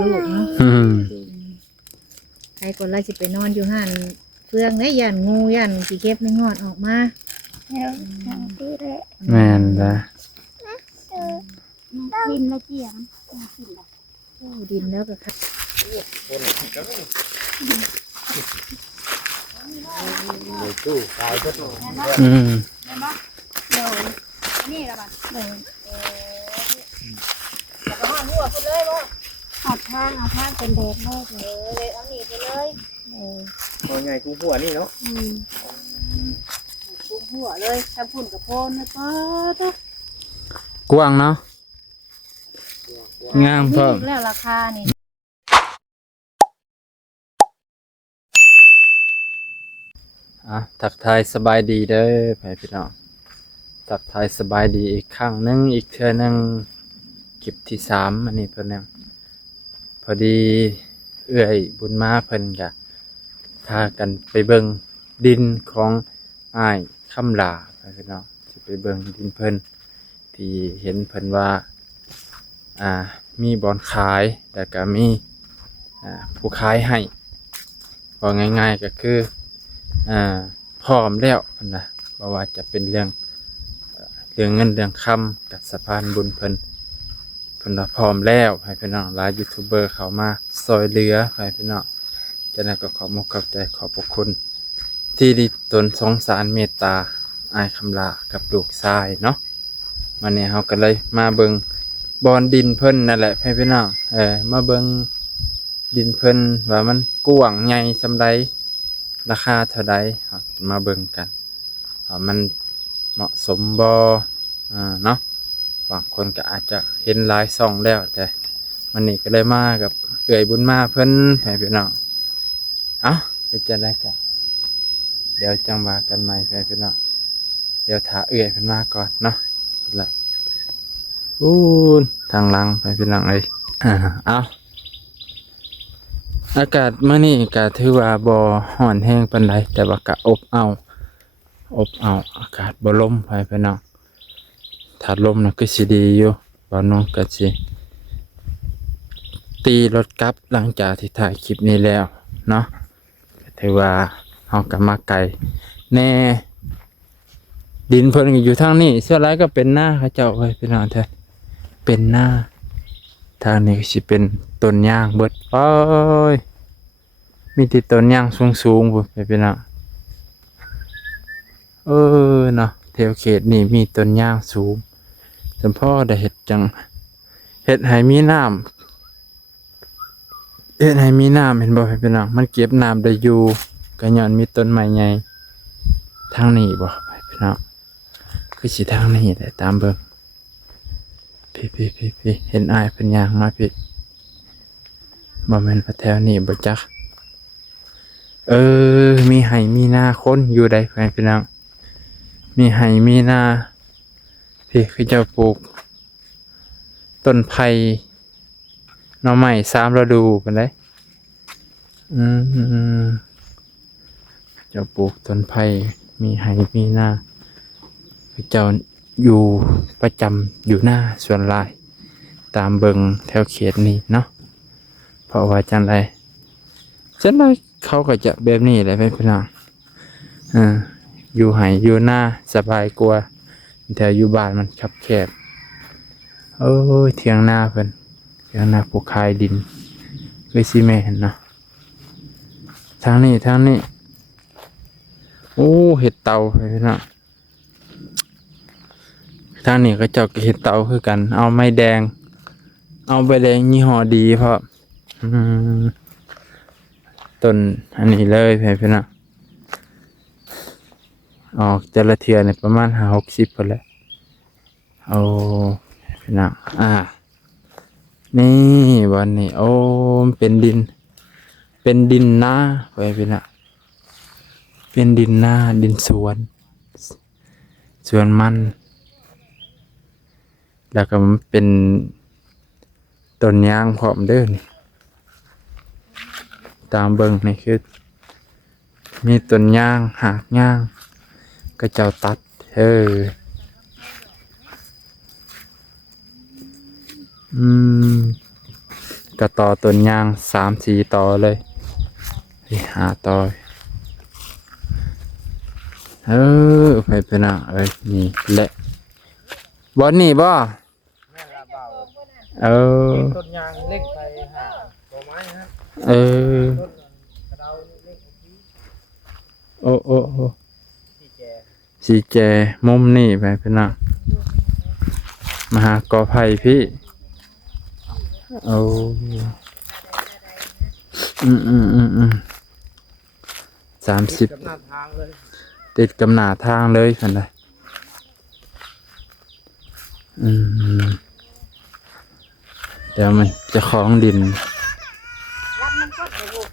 ลูกเนาะใครคนละสิไปนอนอยู่หันเฟืองได้ยันงูยันสีเก็บไม่งอดออกมาแม่นละดินละเจียงดินแล้วก็ค่ะตู้ตายก็ต้องนี่ละบัดเอาทางเป็นแดดเลยเอาหนีไปเลยเอาไงกูหัวนี่เนาะคุมหัวเลยทำฝุ่นกับโพนนะป้าตุ๊ก กว้างเนาะงามเพิ่ม แล้วราคานี่ทักทายสบายดีเด้อพี่น้องทักทายสบายดีอีกครั้งนึงอีกเทื่อนึงคลิปที่3อันนี้เพิ่นยังพอดีเอื้อยบุญมาเพิ่นก็พากันไปเบิ่งดินของอ้ายคำลาพี่น้องสิไปเบิ่งดินเพิ่นที่เห็นเพิ่นว่ามีบ่อนขายแล้วก็มีผู้ขายให้ว่าง่ายๆก็คือพร้อมแล้วนะบ่ว่าจะเป็นเรื่องเงินเรื่องคำกับสะพานบุญเพิ่นว่าพร้อมแล้วให้พี่น้องหลายยูทูบเบอร์เขามาซอยเหลือให้พี่น้องจะนั้นก็ขอบมุกขอบใจขอบพระคุณที่ดีตนสงสารเมตตาอายคำลากับลูกชายเนาะวันนี้เราก็เลยมาเบิ่งบอนดินเพิ่นนั่นแหละให้พี่น้องมาเบิ่งดินเพิ่นว่ามันกว้างใหญ่ซำใดราคาเท่าใดมาเบิ่งกันว่ามันเหมาะสมบ่เนาะบางคนก็อาจจะเห็นหลายซ่องแล้วแต่วันนี้ก็เลยมากับเอื้อยบุญมาเพิ่นให้พี่น้องเป็นจังได๋ก็เดี๋ยวจังว่ากันใหม่ให้พี่น้องเดี๋ยวถ้าเอื้อยเพิ่นมาก่อนเนาะละทางหลังให้พี่น้องเอ้ยอากาศมื้อนี้ก็ถือว่าบ่ร้อนแรงปานใดแต่ว่าก็อบอ้าวอากาศบ่ลมไปพี่น้องถ้าลมน่ะก็สิดีอยู่บ่น้องก็สิตีรถกลับหลังจากที่ถ่ายคลิปนี้แล้วเนาะก็ถือว่าเฮาก็มาไกลแน่ดินเพิ่นก็อยู่ทางนี้ส่วนหลายก็เป็นหน้าเขาเจ้าเว้ยพี่น้องแท้เป็นหน้าทางนี้ก็สิเป็นต้นยางเบิดโอ้ยมีแต่ต้นยางสูงๆพุ่นพี่น้องเนาะแถวเขตนี่มีต้นยางสูงจำพ่อได้เฮ็ดให้มีน้ำเห็นบ่พี่น้องมันเก็บน้ำได้อยู่ก็ย้อนมีต้นไม้ใหญ่ทางนี้บ่พี่น้องคือสิทางนี้แหละตามเบิ่งพี่เห็นอ้ายเพิ่นย่างมาพี่บ่แม่นว่าแถวนี้บ่จักมีไห่มีนาคนอยู่ใดพี่น้องมีไห่มีนาพี่คือเจ้าปลูกต้นไผ่หน่อไม้3ฤดูเป็นไดเจ้าปลูกต้นไผ่มีไห่มีนาคือเจ้าอยู่ประจำอยู่หน้าสวนลายตามเบิงแถวเขตนี้เนาะเพราะว่าจังไรเขาก็จะแบบนี้แหละพี่น้องอยู่ไห่อยู่หน้าสบายกว่าแถวอยู่บ้านมันคับแคบเถียงนาเพิ่นเถียงนาปลูกคายดินคือซีเมนต์เนาะทางนี้เห็ดเตาพี่น้องทางนี้ก็เจ้าเห็ดเตาคือกันเอาไม้แดงยี่ห้อดีเพราะต้นอันนี้เลยพี่น้องออกแต่ละเทื่อเนี่ยประมาณ50พุ่นแหละพี่น้องนี่วันนี้เป็นดินนาพี่น้องเป็นดินนาดินสวนมันแล้วก็มันเป็นต้นยางพร้อมเด้อนี่ตามเบิ่งนี่คือมีต้นยางหากยางก็เจ้าตัด กระต่อต้นยาง3-4ต่อเลยหาต่อไปเป็นอ่ะนี่แหละบอนนี่บ่ แม่ละเบา ต้นยางเล็กไปหาต้นไม้ฮะต้นกระเดาเล็กที่ที่แจ สีแจมุมนี่ไปเป็นอ่ะมาหากอไผ่พี่30 กับหน้าทางเลย ติดกับหน้าทางเลยคันใดเดี๋ยวมันจะคล้องดิน รับมันก็ถูก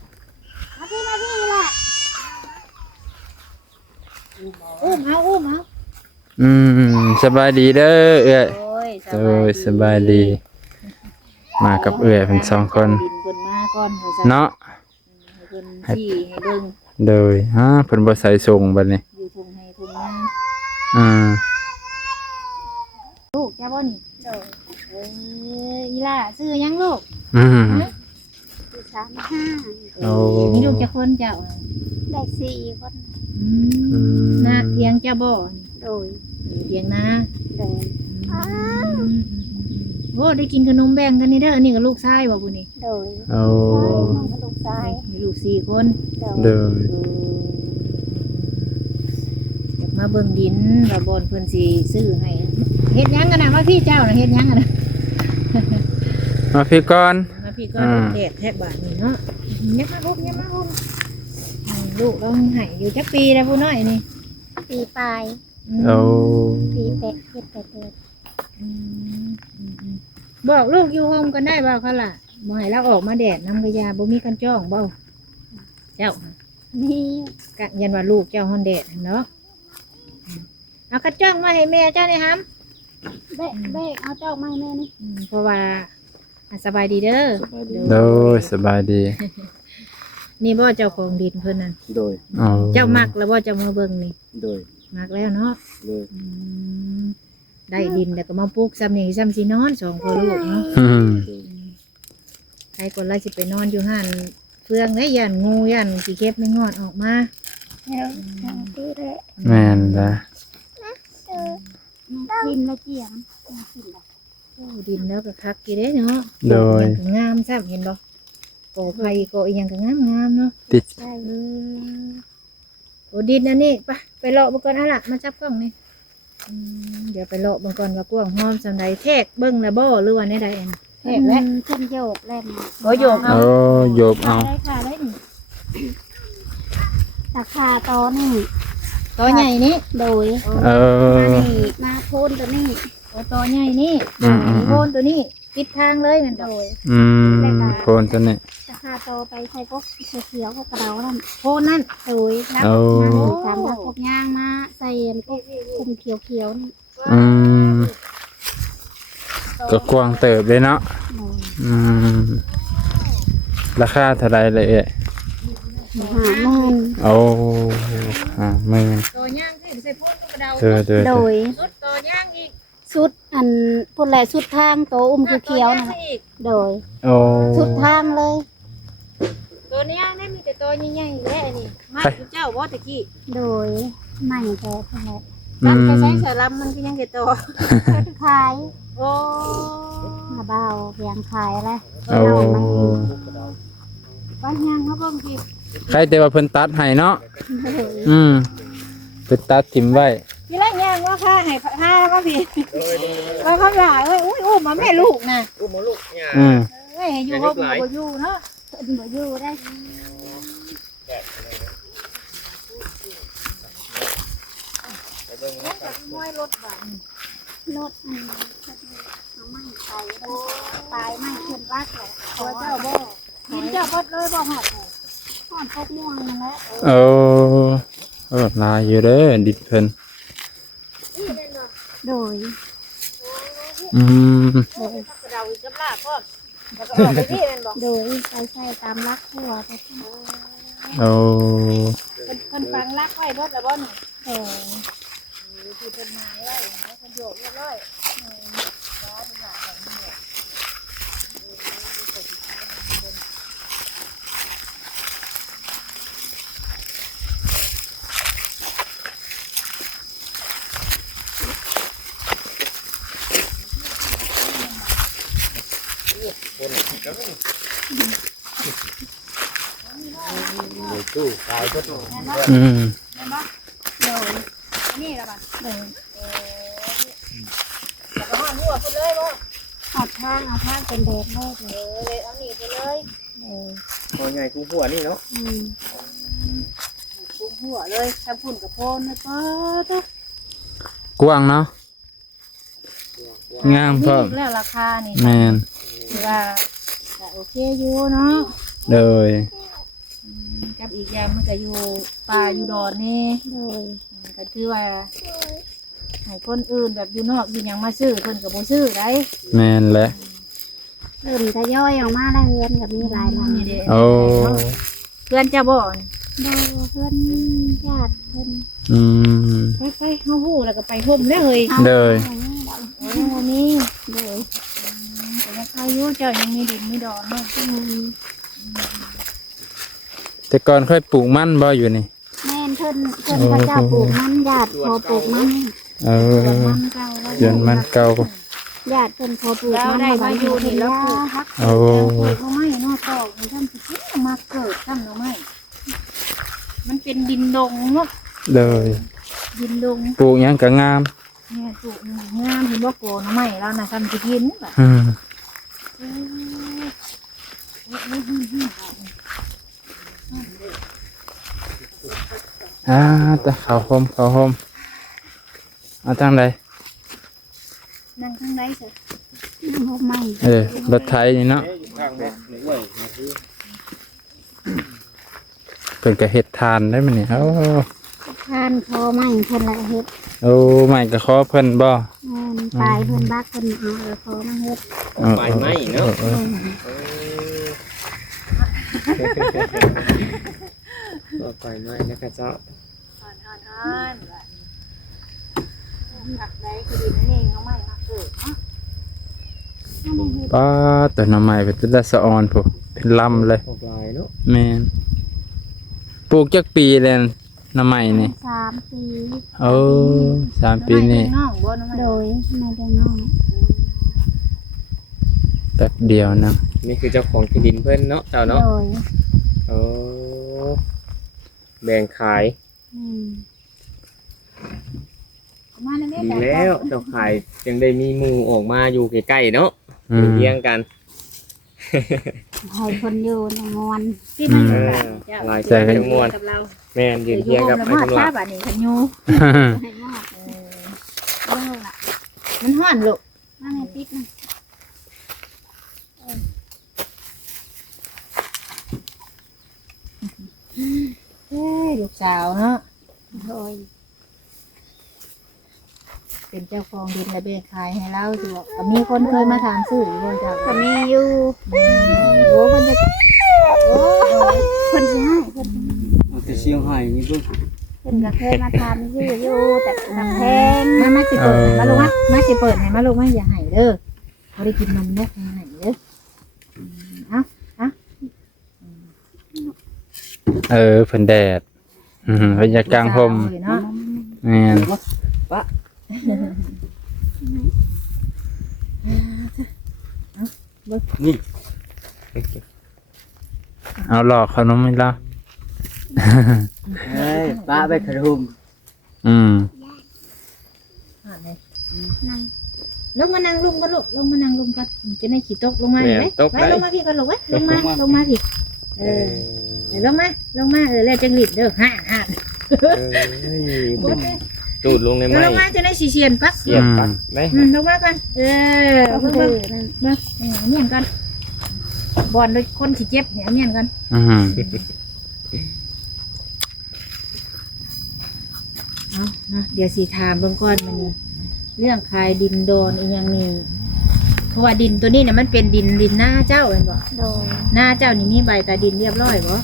มาพี่แหละอุ้มเอา สบายดีเด้อเอ้ย โอ้ย โอ้ยสบายดี มากับเอ้ยเป็น2คน ดินเพิ่นมาก่อนเขาจะ เนาะ เพิ่นชี้ให้เบิ่ง โดยเพิ่นบ่ใส่ส่งบัดนี้ อยู่ทุ่งให้ทุ่งนา ลูกจ้าบ่นี่ โดย อีล่ะซื้อหยังลูก คือ35 โอ้ มีลูกจะคนเจ้า ได้4คน นาเถียงเจ้าบ่ โดย เถียงนา โดย โอ้ได้กินขนมแบ่งกันนี่เด้ออันนี้ก็ลูกชายบ่ผู้นี้ โดย โอ้ ลูกชาย มีลูก4 คน โดย โดย อยากมาเบิ่งดินว่าบ่อนเพิ่นสิซื้อให้เฮ็ดหยังกันน่ะมาพี่เจ้าน่ะเฮ็ดหยังกันน่ะ มาพี่ก่อน มาพี่ก็แดดแทบบาดนี่เนาะยับมาลูกลูกเราให้อยู่จักปีแล้วผู้น้อยนี่ ปีปลาย โอ้ ปี8 7 8เดือน บอกลูกอยู่โฮมกันได้บ่เขาล่ะบ่ให้เราออกมาแดดน้ำกระยาบ่มีกันจ้องบ่เจ้า มี กะยันว่าลูกเจ้าฮอนแดดเนาะเอากระจ้องมาให้แม่เจ้านี่ฮัม เบ๊เอาเจ้ามาให้แม่นี่ เพราะว่าสบายดีเด้อ โดยสบายดี นี่บ่เจ้าของดินเพิ่นนั่น โดย โอ้ เจ้ามักแล้วบ่เจ้ามาเบิ่งนี่ โดย มักแล้วเนาะ โดย ได้ดินแล้วก็มาปลูกซ้ำนี่ซ้ำสินอน2คนลูกเนาะใครคนละสิไปนอนอยู่ห้านเฟืองได้ย่านงูย่านสิเก็บไม่งอดออกมา แล้วพี่ได้ แม่นละ กินแล้วเจียงกินแล้ว โอ้ดินแล้วก็คักกี่เด้เนาะ โดย ก็งามซ้ำเห็นบ่โกไผ่โกอีหยังก็งามเนาะ ติด ใช่ โอ้ดินอันนี้ไปเลาะเบิ่งก่อนเอาล่ะมาจับกล้องนี่เดี๋ยวไปเลาะเบิ่งก่อนว่ากว้างหอมสำใดแทกเบิ่งแล้วบ่หรือว่าแนวใดอันแทกแล้ว เพิ่นโยกแล้ว โอ้โยกเอา โอ้โยบเอา ได้ค่ะได้นี่ ราคาตอนนี้ ตัวใหญ่นี่ โดย เออ มาโพนตัวนี้ ตัวใหญ่นี่ โคนตัวนี้ติดทางเลยแม่น โด บ่ ย โคนตัวนี้ ราคาโตไปใช้พวกเขียวพวกกระเดานั่น โคนนั่น โดยรับ โอ้ มาตามรับพวกย่างมาใส่พวกคุมเขียวนี่ อืมก็กว้างเติบเลยเนาะ โดย ราคาเท่าไรเลยเอ่ย 50,000 โอ้ไม่ ตัวย่างที่ใส่พุ่นกระเดา เด้อ โดย สุดตัวย่างอีก ชุดอันพุ่นแหละชุดทางโตเขียวๆ นะ นะ อีก โดย โอ้ ชุดทางเลย ตัวนี้นั่นมีแต่ตัวใหญ่ๆแหละนี่มาเจ้าบ่ตะกี้ โดยไม่แต่แท้ ลำไปใช้สารำมันก็ยังแต่ตัว ขาย โอ้ มาเบาเพียงขายแล้ว โอ้ บ้านยังเขาบ้างพี่ ใครแต่ว่าเพิ่นตัดให้เนาะ โดย เพิ่นตัดทิ่มไว้ พี่ละย่างว่าค่าให้ผ้าว่าพี่ว่าเขาหลายเอ้ยอุ้มมาแม่ลูกนะ อุ้มมาลูกเนี่ย เอ้ยอยู่ห้องบ่อยู่เนาะ เพิ่นบ่อยู่ได้ มวยรถบัง รถเอาไม่ไปตายไม่ขึ้นวัดเลยขอ ตัว เจ้า เจ้าบ่กินเจ้าบ่เลยบ่หอด ห่อนพวกม่วงนั่นแหละ โอ้ลายอยู่เด้อดิดเพิ่น โดย อืม โดย กระเดาอีกกับลาพ่อแล้วก็ออกไปพี่แม่นบ่ โดยไปใส่ตามรักทั่วไป โอ้ เพิ่นฟังรักไว้เบิดแล้วบ่นี่ โดย ที่เพิ่นหายไว้เพิ่นโยกเรียบร้อย ตู้ตายก็ต้อง อืม โดย นี่ละบ่ะ โดย แล้วก็ห้องหัวพุ่นเลยบ่ เอาทางเป็นแดดแรกเลย เลยเอานี่ไปเลย โอ้ยไงกูหัวนี่เนาะ คุมหัวเลยทำพุ่นกับโพนแล้วก็ตุ๊ก กว้างเนาะงามพร้อม อีกแล้วราคานี่ แม่น ถือว่าก็โอเคอยู่เนาะ โดย กับอีกอย่างมันก็อยู่ป่าอยู่ดอนนี่ โดย ก็ถือว่าให้คนอื่นแบบอยู่นอกอยู่หยังมาซื้อเพิ่นก็บ่ซื้อได้ แม่นแหละ เริ่มทยอยออกมาแล้วเฮือนกับมีหลายหลัง นี่เด้ โอ้ เพื่อนเจ้าบ่อน โดยเพื่อนญาติเพื่อน อืม ไปเฮาฮู้แล้วก็ไปห่มได้เลย โดย โอ้ยบ่มี โดย แต่ว่าอายุเจ้ายังมีดินมีดอนเนาะ แต่ก่อนค่อยปลูกมันบ่อยู่นี่ แม่นเพิ่นพระเจ้าปลูกมันญาติพอปลูกมัน เออ ส่วนมันเก่าแล้ว เดือนมันเก่า ญาติเพิ่นพอปลูก แล้ว มัน ได้มาอยู่นี่แล้วปลูก พัก โอ้ ปลูกเอาไม้เนาะตอกนี่ท่านสิกินมาเกิดท่านเอาไม้มันเป็นดินดงเนาะ เลย ดินดง ปลูกหยังก็งาม เนี่ยปลูกงามเห็นบ่โกนเอาไม้แล้วนะท่านสิกินแบบ อืมแต่เขาวห่มเอาทางใด นั่งข้างในเถอะ น้ำหกไม้ รถไถนี่เนาะ ข้างเนี่ยหนึ่งเลยมาที่ เพิ่นก็เฮ็ดทานได้มื้อนี้โอ้ ทานคอไม้เพิ่นละเฮ็ด โอ้ไม่ก็ขอเพิ่นบ่ แม่นปลายเพิ่นบักเพิ่นเอาคอมาเฮ็ด ใบไม้เนาะต่อไปไม้นะครับเจ้า อ่อนผักใดคือดินนี่เอาไม้มาเกิดเนาะ ป้าตัวหน่อไม้เป็นตาสะออนพุเป็นลำเลย ต่อไปเนาะ แม่นปลูกจักปีแล้วหน่อไม้นี่ 3 ปี โอ้3 ปีนี่ น้องบ่น้อง โดยไม่ได้น้อง แป๊บเดียวนะ นี่คือเจ้าของที่ดินเพิ่นเนาะเจ้าเนาะ โดย โอ้แบ่งขาย มาในแม่ ดีแล้วเจ้าขายยังได้มีหมู่ออกมาอยู่ใกล้ๆเนาะ อืม เลี้ยงกัน ให้คนอยู่ในมวน ที่มัน เออลายใจกันมวน กับเรา แม่นยืนเทียงกับ ไอ้ ไอ้ ตำรว ตำรว จ จ บาดนี้ขันยู ให้มาก มันฮ้อนลูก มาในติ๊กนะ เอ้ยลูกสาวเนาะ โดย เป็นเจ้าของดินและเบงขายให้เราสิบอกก็มีคนเคยมาถามซื้ออยู่บ่เจ้า ก็มีอยู่ โอ้คนจะโอ้ คนสิให้เพิ่น เอาแต่เชียงไฮ้นี่เพิ่น เพิ่นก็เคยมาทำอยู่แต่น้ำแพง มาสิเปิดมาลูกมาสิเปิดให้มาลูกมาอย่าให้เด้อเขาได้กินนมเด้อให้เด้อเพิ่นแดดเพิ่นอยากกลางห่ม เนาะ แม่นเอาหลอกขนมอีกแล้ว เฮ้ยป้าไปขรุม อืม นั่ง ลงมานั่งลุมกันลูกลงมานั่งลุมกันจะได้ขี่ตกลงมาเห็นไหมไปลงมาพี่กันลูกเว้ยลงมาพี่ลงมาแล้วจังหลิดเด้อห่า ตูดลงในไม้ ลงมาจะได้สีเชียนปั๊บ เสียบปักได้ ลงมากันก็ เบิ่ง คือ เบิ่ง นั่น เบิ่งเมียนกันบอลโดยคนที่เจ็บเนี่ยเมียนกัน อืม เอานะเดี๋ยวสีถามเบิ่งก่อนมันนี่เรื่องคายดินโดนอีกอย่างนี้เพราะว่าดินตัวนี้เนี่ยมันเป็นดินหน้าเจ้าเห็นบ่ โดย หน้าเจ้านี่มีใบตาดินเรียบร้อยบ่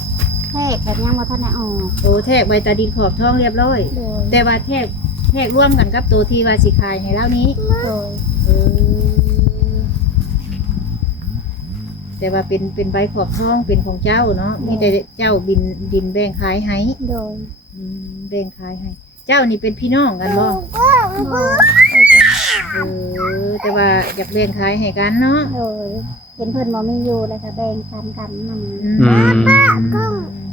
แทกแบบยังบ่ทันได้ออก โอ้แทกใบตาดินขอบท้องเรียบร้อย โดย แต่ว่าแทกร่วมกันกับตัวที่ว่าสิคายให้แล้วนี้ โดย แต่ว่าเป็นใบขอบท้องเป็นของเจ้าเนาะมีแต่เจ้าบินดินแบ่งขายให้ โดย แบ่งขายให้ เจ้านี่เป็นพี่น้องกันบ่ โดย แต่ว่าอยากแบ่งขายให้กันเนาะ โดย เห็นเพิ่นบ่มีอยู่แล้วก็แบ่งปันกันนั่น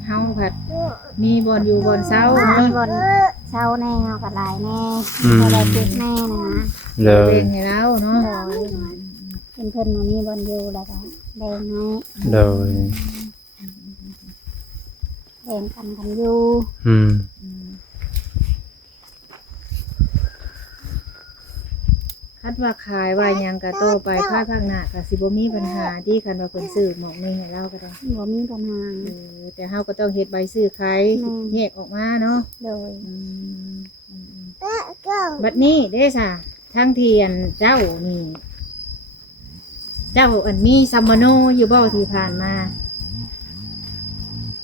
เฮาผัดมีบอนอยู่บอนเช้า มี เนาะ บ่นเช้าแน่เฮาก็หลายแน่บ่ได้ติดแน่นะ เล เบ่ ย งให้เราเนาะ โดยเห็นเพิ่นบ่มีบ่นอยู่แล้วก็แบ่งให้ เลย แบ่งปันกันอยู่ อืม คัดว่าขายว่าหยังก็โตไปภายภาคหน้าก็สิบ่มีปัญหาที่คันว่าเพิ่นซื้อหมอกนี้ให้เราก็ได้ บ่มีปัญหา แต่เฮาก็ต้องเฮ็ดใบซื้อขายแยกออกมาเนาะ โดย บัดนี้เด้ซะทั้งที่อันเจ้านี่ เจ้าอันมีซัมมโนอยู่บ่ที่ผ่านมา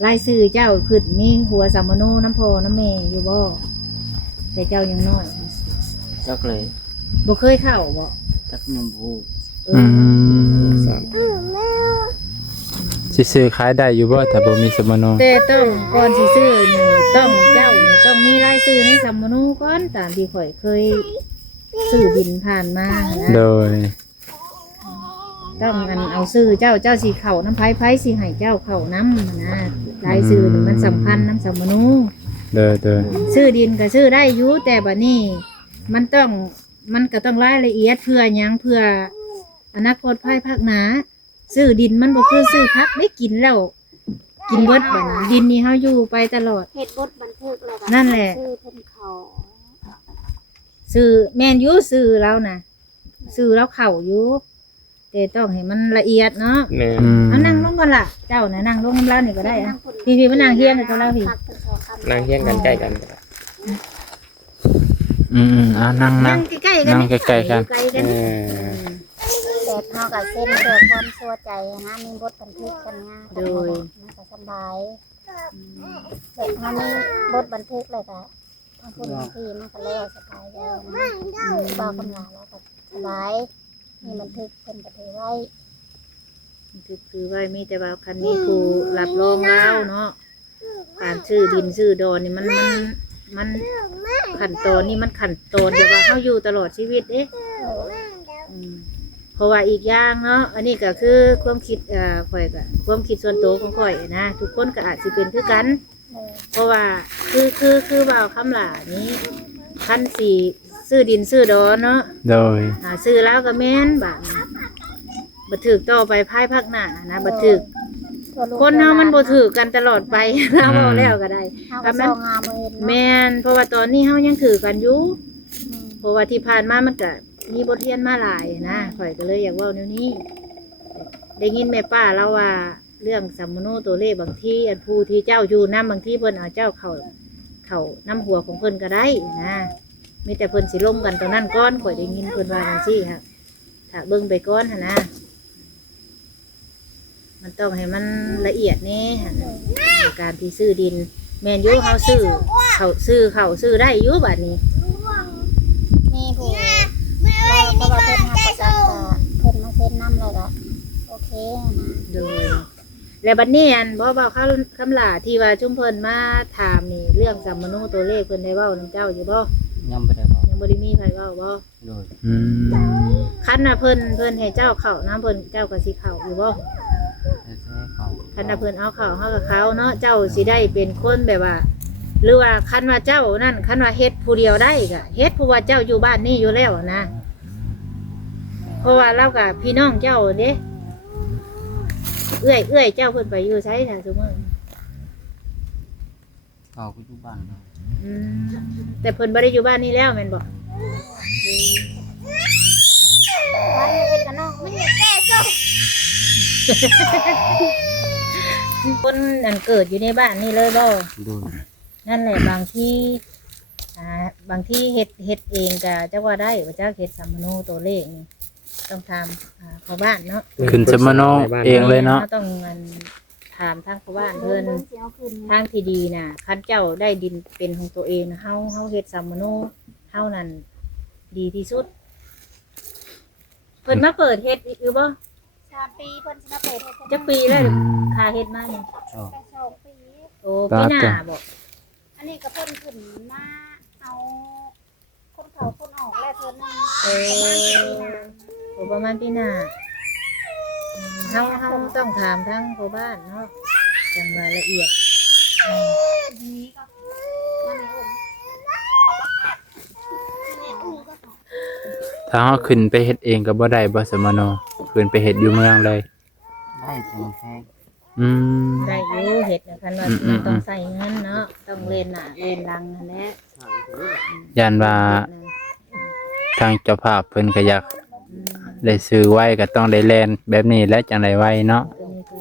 รายชื่อเจ้าขึ้นมีหัวซัมมโนน้ำพ่อน้ำแม่อยู่บ่แต่เจ้ายังน้อย จักเลย บ่เคยเข้าบ่ จักยมบู เอ อื อ มสิซื้อขายได้อยู่บ่ถ้าบ่มีสมโน แต่ต้องก่อนสิซื้อนี่ต้องเจ้านี่ต้องมีรายชื่อในซัมมโนก่อนตามที่ข่อยเคยซื้อดินผ่านมานะ โดย ต้องอันเอาซื้อเจ้าสิเข้าน้ำไผสิให้เจ้าเข้าน้ำนะรายชื่อนี่มันสำคัญน้ำซัมมโน โดยโดย ซื้อดินก็ซื้อได้อยู่แต่บัดนี้มันก็ต้องรายละเอียดเพื่อหยังเพื่ออนาคตภายภาคหน้าซื้อดินมันบ่คือซื้อพักได้กินแล้วกินเบิดบัดนี้ดินนี่เฮาอยู่ไปตลอด เฮ็ดบทบันทึกแล้วก็ นั่นแหละ ชื่อเพิ่นเขา ซื้อแม่นอยู่ซื้อแล้วนะซื้อแล้วเข้าอยู่แต่ต้องให้มันละเอียดเนาะ แม่ อืม เอานั่งลงก่อนล่ะเจ้าน่ะนั่งลงน้ำเล่านี่ก็ได้อะพี่มานั่งเฮียงกับเจ้าเล่าพี่ พักเพิ่นเขาคำ นั่งเฮียงกันใกล้กัน อืมนั่ง นั่งใกล้ๆกัน นั่งใกล้ๆกัน ใกล้ๆกัน แต่เฮาก็เส้นเพื่อความชัวใจนะมีบทบันทึกกันนะมันก็สบายแต่เฮามีบทบันทึกเลยก็ทางผู้ที่มันก็แล้วสบายแล้วนะเบาคำลาแล้วก็สบายมีบันทึกเพิ่นก็ถือไว้ คือไว้มีแต่ว่าคันนี้ครูรับรองแล้วเนาะการชื่อดินชื่อดอนนี่มันขั้นตอนนี่มันขั้นตอนแบบว่าเฮาอยู่ตลอดชีวิตเด้อืมเพราะว่าอีกอย่างเนาะอันนี้ก็คือความคิดข่อยก็ความคิดส่วนตัวของข่อยนะทุกคนก็อาจสิเป็นคือกัน เพราะว่าคือว่าคำหลานี้คันสีซื้อดินซื้อดอนเนาะ โดย ซื้อแล้วก็แม่นบัถึกต่อไปภายภาคหน้านะบัถึกคนเฮามันบ่ถือกันตลอดไปนะบ่แล้วก็ได้ เฮาก็ส่องงามเห็น แม่นเพราะว่าตอนนี้เฮายังถือกันอยู่เพราะว่าที่ผ่านมามันก็มีบทเรียนมาหลายนะข่อยก็เลยอยากเว้าแนวนี้ได้ยินแม่ป้าเล่าว่าเรื่องสัมมโนตัวเลขบางทีอันผู้ที่เจ้าอยู่นำบางทีเพิ่นเอาเจ้าเข้าน้ำหัวของเพิ่นก็ได้นะมีแต่เพิ่นสิล้มกันตอนนั้นก่อนข่อยได้ยินเพิ่นว่าจังซี่ค่ะถ้าเบิ่งไปก่อนหั่นนะมันต้องให้มันละเอียดแน่หั่นน่ะในการที่ซื้อดินแม่นอยู่เฮาซื้อซื้อได้อยู่บัดนี้ มีผู้เพราะว่าเพิ่นมาประกาศเพิ่นมาเซ็นนำเลยก็โอเคนะ โดยแล้วบัดนี้อันบ่เว้าคำลาที่ว่าชุมเพิ่นมาถามนี่เรื่องสัมมโนตัวเลขเพิ่นได้เว้านำเจ้าอยู่บ่ ยังบ่ได้บอก ยังบ่ได้มีไผเว้าบ่ โดย อืม คันน่ะเพิ่นให้เจ้าเข้าน้ำเพิ่นเจ้าก็สิเข้าอยู่บ่ แท้ๆเขา คันน่ะเพิ่นเอาเข้าเฮากับเขาเนาะเจ้าสิได้เป็นคนแบบว่า หรือว่าคันว่าเจ้านั่นคันว่าเฮ็ดผู้เดียวได้ก็เฮ็ดเพราะว่าเจ้าอยู่บ้านนี้อยู่แล้วนะเพราะว่าเรากับพี่น้องเจ้าเด้เอื้อยเจ้าเพิ่นไปอยู่ไสน่ะซุมื้อ เขาก็อยู่บ้านเนาะ อืมแต่เพิ่นบ่ได้อยู่บ้านนี้แล้วแม่นบ่ วันนี้เป็นกันเนาะมันแก่เจ้า คนนั่นเกิดอยู่ในบ้านนี่เลยบ่ โดย นั่นแหละบางที่บางที่เฮ็ดเองก็จักว่าได้ว่าเจ้าเฮ็ดสัมมโนตัวเลขนี่ต้องทำเขาบ้านเนาะ ขึ้นสมโนเองเลยเนาะ ต้องถามทางเขาบ้านเพิ่น เสียวขึ้น ทางที่ดีน่ะคันเจ้าได้ดินเป็นของตัวเองนะเฮาเฮ็ดสัมมโนเฮานั่นดีที่สุดเพิ่นมาเปิดเฮ็ดอีกอยู่บ่ 3 ปีเพิ่นสิมาเปิดให้เพิ่น จักปีแล้วค่าเฮ็ดมานี่ อ๋อ แต่2 ปี โอ้ปีหน้าบ่ อันนี้ก็เพิ่นขึ้นมาเอาคนเขาคนออกแล้วเพิ่นนึง เออโอ้ประมาณปีหน้า เฮาต้องถามทั้งพ่อบ้านเนาะจังรายละเอียด ถ้าเฮาขึ้นไปเฮ็ดเองก็บ่ได้บ่สมโนขึ้นไปเฮ็ดอยู่เมืองเลย ได้แต่แพง อืม ได้อยู่เฮ็ดนะคันว่ามันต้องใส่เงินเนาะต้องเล่นหน้าเล่นหลังนั่นแหละ ย่านว่าทางเจ้าภาพเพิ่นก็อยากได้ซื้อไว้ก็ต้องได้แล่นแบบนี้และจังได๋ไว้เนาะ ตัวนี้ก็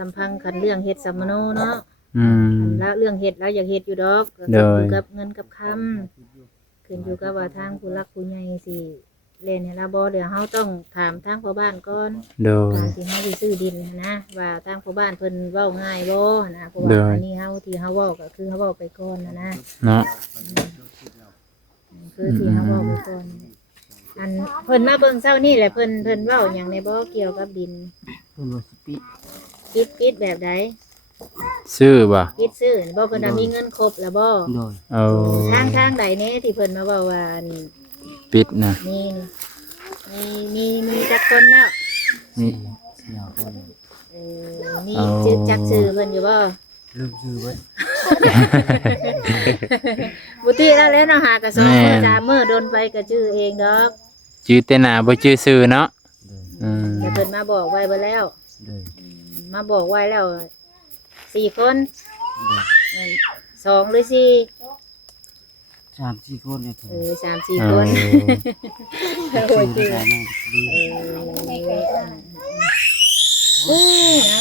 ลำพังคันเรื่องเฮ็ดสัมมโนเนาะ อืม แล้วเรื่องเฮ็ดแล้วอยากเฮ็ดอยู่ดอกก็ โด ขึ้น ย อยู่กับเงินกับคำขึ้นอยู่กับว่าทางผู้หลักผู้ใหญ่สิเล่นให้เราบ่เดี๋ยวเฮาต้องถามทางพ่อบ้านก่อน โดย การที่เฮาสิซื้อดินนะว่าทางพ่อบ้านเพิ่นเว้าง่ายบ่นะเพราะ โด ว่าย อันนี้เฮาที่เฮาเว้าก็คือเฮาเว้าไปก่อนนะ เนาะ คือที่เฮาเว้าไปก่อนอันเพิ่นมาเบิ่งเช้านี่แหละเพิ่นเว้าหยังในบ่เกี่ยวกับดิน เพิ่นว่าสิปิ ปิดแบบใด ซื้อบ่ ปิดซื้อบ่เพิ่นน่ะมีเงินครบแล้วบ่ โดย เอา ทางใดแน่ที่เพิ่นมาเว้าว่าอัน ปิดนะ มีจักคนแล้ว นี่ เสี่ยวคน มีชื่อจักชื่อเพิ่นอยู่บ่ ลืมชื่อไว้ บุตรีแล้วเนาะหากระสอบมื้อจามื้อโดนไปก็ชื่อเองดอก ชื่อแต่หน้าบ่ชื่อซื้อเนาะอืม แต่เพิ่นมาบอกไว้เบิดแล้ว โดย มาบอกไว้แล้ว4คน โดย นั่น2หรือ4 3-4คนเนี่ยเพิ่น 3-4 คน โอ้ ชื่ ย อ จื้อ ได้แม่ดี นะ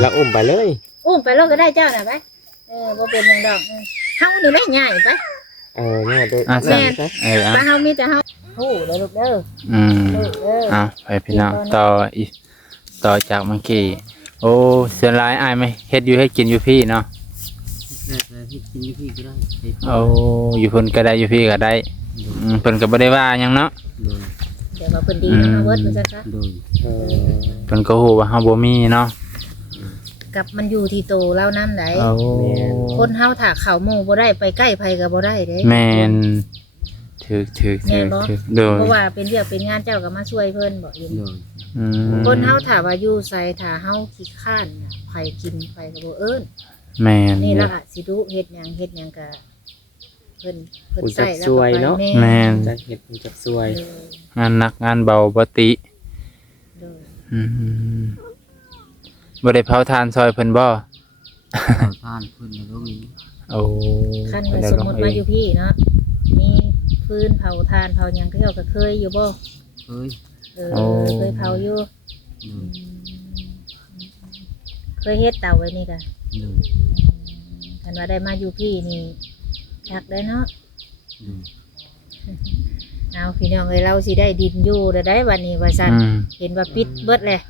แล้วอุ้มไปเลย อุ้มไปโลกก็ได้เจ้าน่ะไปบ่เป็นหยังดอกเฮานี่แหละง่ายไป เนี่ยโดย อ่ะ แม่ สั่งอ่ะ ถ้าเฮามีแต่เฮาโอ้เด้อลูกเด้อ อืม ลูกเด้อ เอาไปพี่น้องต่ออีกต่อจากเมื่อกี้โอ้เสียหลายอายไหมเฮ็ดอยู่ให้กินอยู่พี่เนาะ แต่ให้กินอยู่พี่ก็ได้ให้ โอ้อยู่เพิ่นก็ได้อยู่พี่ก็ได้เพิ่นก็บ่ได้ว่าหยังเนาะ โดย เดี๋ยวมาเพิ่นดีนะมาเวิร์ดมันจังซะ โดย เพิ่นก็ฮู้ว่าเฮาบ่มีเนาะ กับมันอยู่ที่โตเล่านั่นไหน โอ้ คนเฮาถ้าเข้าหมู่บ่ได้ไปใกล้ไผก็บ่ได้เด้ แม่นถึกโดย เพราะว่าเป็นเรื่องเป็นงานเจ้าก็มาช่วยเพิ่นบ่อิน โดย อืม คนเฮาถ้าว่าอยู่ไสถ้าเฮาขี้ข้านน่ะไผกินไผก็บ่เอิ้น แม่น นี่ละอะสิดุเฮ็ดหยังก็เพิ่น ผู้จั ใส่ ก แล้ว ช่ ก็ วย ไป เนาะ แม่น จักเฮ็ดผู้จักช่วย งานหนักงานเบาบ่ติ เด้อ อืมบ่ได้เผาทานซอยเพิ่นบ่ เอาทานเพิ่นแล้วก็มี โอ้ คันว่าสมมุติมาอยู่พี่เนาะมีฟืนเผาทานเผาหยังก็เจ้าก็เคยอยู่บ่ เฮ้ย เคยเผาอยู่ โด อื ย มเคยเฮ็ดเตาไว้นี่กะ โดย คันว่าได้มาอยู่พี่นี่คักได้เนาะ โดย เอาพี่น้องเอ้ยเราสิได้ดินอยู่ได้วันนี้ว่าซั่น อืม เห็นว่าปิดเบิดเลย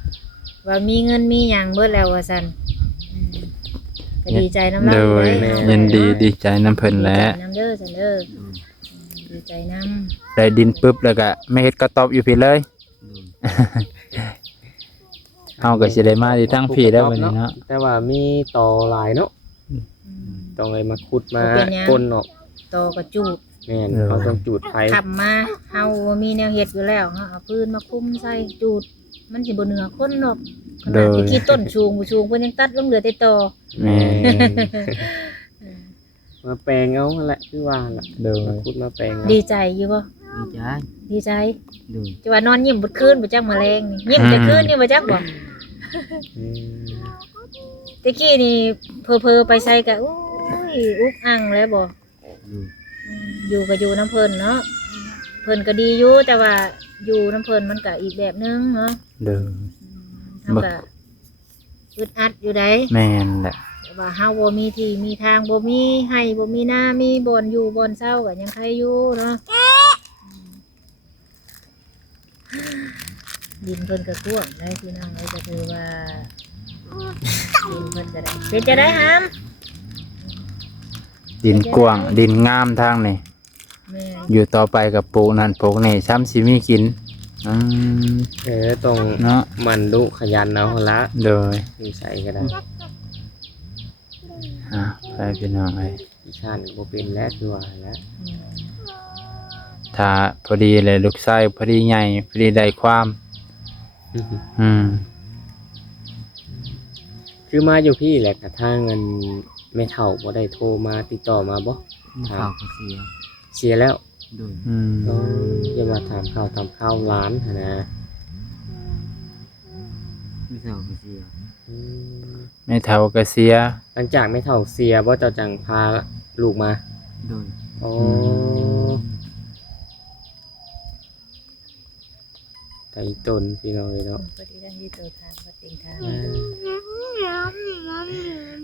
ว่ามีเงินมีหยังเบิดแล้วว่าซั่นก็ดีใจน้ำ โด เรา ย เลย ยินดีใจน้ำเพิ่นแหละ น้ำเด้อซั่นเด้อดีใจน้ ได้ดินปุ๊บแล้วก็ไม่เฮ็ดกระต๊อบอยู่พี่เลย โดย เฮาก็สิได้มาที่ทั้งพี่ได้วันนี้เนาะ แต่ว่ามีต่อหลายเนาะ ำ ต้องเลยมาขุดมา เป็นหยัง ก้นออก โตอก็จูด แม่นเขาต้องจุดไฟ ขับมาเฮามีแนวเฮ็ดอยู่แล้วเฮาเอาปืนมาคุมใส่จูด มันสิบ่เหนือคนหรอกขนาดที่ขี้ต้นชูงบ่ชูงเพิ่นยังตัดลงเหลือแต่ตอ แม่ มาแปลงเอาหั่นแหละคือว่าล่ะ โดย มาขุดมาแปลงเอา ดีใจอยู่บ่ ดีใจ ดีใจ โดย จะว่านอนยิ้มเบดคืนบ่จักแมลงนี่ยิ้มแต่คืนนี่บ่จักบ่ อืม ตะกี้นี่เพอๆไปใส่ก็อุ้ยอุกอังแล้วบ่ โดย อยู่ก็อยู่น้ำเพิ่นเนาะเพิ่นก็ดีอยู่แต่ว่าอยู่น้ำเพิ่นมันก็อีกแบบนึงเนาะ เด้อ เฮาก็อึดอัดอยู่ได้ แม่นแหละ แต่ว่าเฮาบ่มีที่มีทางบ่มีให้บ่มีนามีบ่อนอยู่บ่อนเช่าก็ยังใครอยู่เนาะดินเพิ่นก็กว้างได้พี่น้องเอ้ยก็ถือว่าดินเพิ่นก็ได้เป็นจะได้หาม ดินกว้างดินงามทางนี่ แม่ อยู่ต่อไปกับปลูกนั่นปลูกนี่ซ้ำสิมีกินอืม ต้อง เนาะ มันดุขยันเอาหั่นละ โดย มีใส่ก็ได้ ไปพี่น้องเอ้ย อีชานก็บ่เป็นแล้วคือว่าแล้ว ท ถ้าพอดีเลยลูกชายพอดีใหญ่พอดีได้ความคือมาอยู่พี่แหละกระทั่งเงินไม่เท่าบ่ได้โทรมาติดต่อมาบ่ ข่าวก็เสีย เสียแล้ว โดย จะมาถามข่าวร้านหั่นนะ ไม่ข่าวก็เสีย ไม่เท่าก็เสีย หลังจากไม่เท่าเสียบ่เจ้าจังพาลูกมา โดย อ๋อไต่ตนพี่น้องเลยเนาะ พอดีทั้งที่ตัวทางก็ติงทาง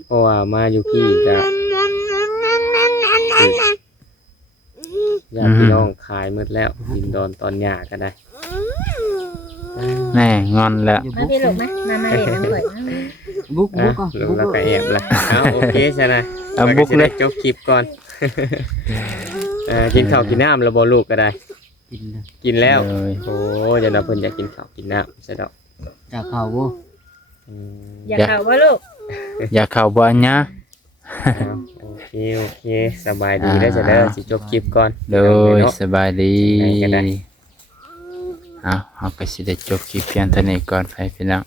เพราะว่ามาอยู่พี่ก็ญาติพี่น้องขายหมดแล้วดินดอนตอนหย่าก็ได้ แน่งอนแล้ว มาพี่ลูกนะมาเล่นน้ำข่อยนะ บุก อ่ะ ก็ แล้ว บุก เราก็แอบละเอาโอเคใช่ไหม เอาบุกเลย จบคลิปก่อน กินข้าวกินน้ำแล้วบ่ลูกก็ได้ กินเลย กินแล้ว เลย โอ้เดี๋ยวเราเพิ่นอยากกินข้าวกินน้ำใช่ดอก จากข่าวบ่ อืม อย่าเข่าว่าลูก อย่าเข้าบ่อันยะ เอาโอเคสบายดีได้อจ้ะเด้อสิจบคลิปก่อน โดย เนาะ สบายดี ได้ก็ได้ เอาก็สิได้จบคลิปเพียงเท่านี้ก่อนไปพี่น้อง